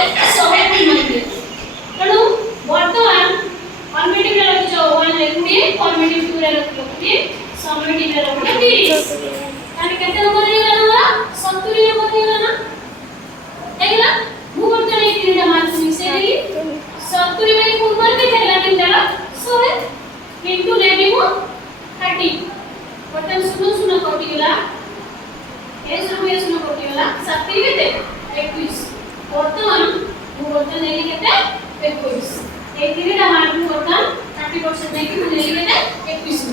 100 मानिबे तेणु वर्तमान कॉन्वेटिव रे रखि जो 1 रे 20 कॉन्वेटिव 2 रे रखि 20 समेटिव रे रखि 30 ताने केते नंबर हे गला 70 नंबर हे गला ना देखला मु वर्तन ए तीनटा मार्क मिसे देली 70 में पूर्व में थैला मिलला 100 इनटू नेगेटिव 30 वर्तन सुनो सुनो कटि गेला ए सुनो कटि गेला 70 केते 21 वर्तमान मु वर्तन नेली केते 21 ए तीनटा मार्क मु वर्तन 30% नेकी मु नेली केते 21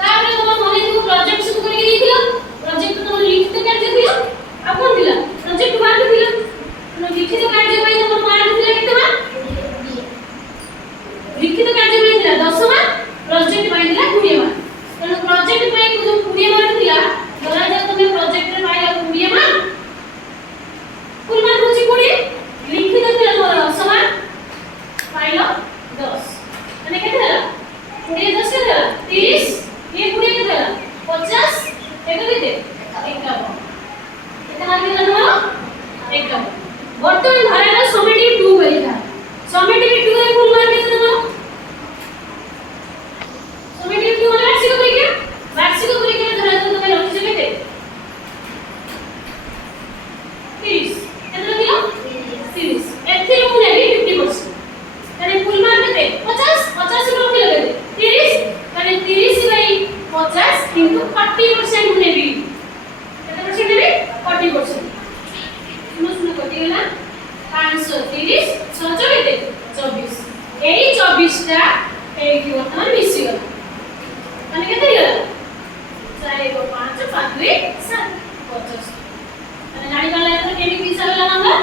ताପରେ तुम मने जो प्रोजेक्ट सब करके दिथिला प्रोजेक्ट तो लिखित कार्य दिला आ कोन दिला प्रोजेक्ट मार्क दिला न लिखित कार्य पई तुम मार्क दिला केते मार्क लिखित कार्य पई दिला 10 मार्क प्रोजेक्ट पई दिला 20 मार्क तेणु प्रोजेक्ट पई जो 20 मार्क दिला गला जो तुम प्रोजेक्ट रे पाइला 20 मार्क कुल मार्क होची 20 लिखित दिला तोर 10 मार्क पाइला 10 माने केते होला 20 10 केते होला 30 ये 20 केते होला 50 एका केते 51 केते मार्क दिला तोर 51 वर्तमान धारा समेटिव 2 बेलिखा समेटिव 2 रे फुल मार्क केते तोर समेटिव 2 वार्षिक परीक्षा धरा तो तुम रखि जे केते 30 केते दिलो 30 एथिरे मु नेली 50% तने फुल मार्क केते 50 50 रो रखि लगे 30 तने 30 बाई 50 किंतु 40% मु नेली केते परसेंट नेली 40% सुनो कटि गेला 530 6 केते 24 एई 24 टा एई कि वर्तमान मिसी गला माने केते गेला 4 1 5 5 2 7 50 माने गाड़ी वाला तो केनी पिसा गला नंबर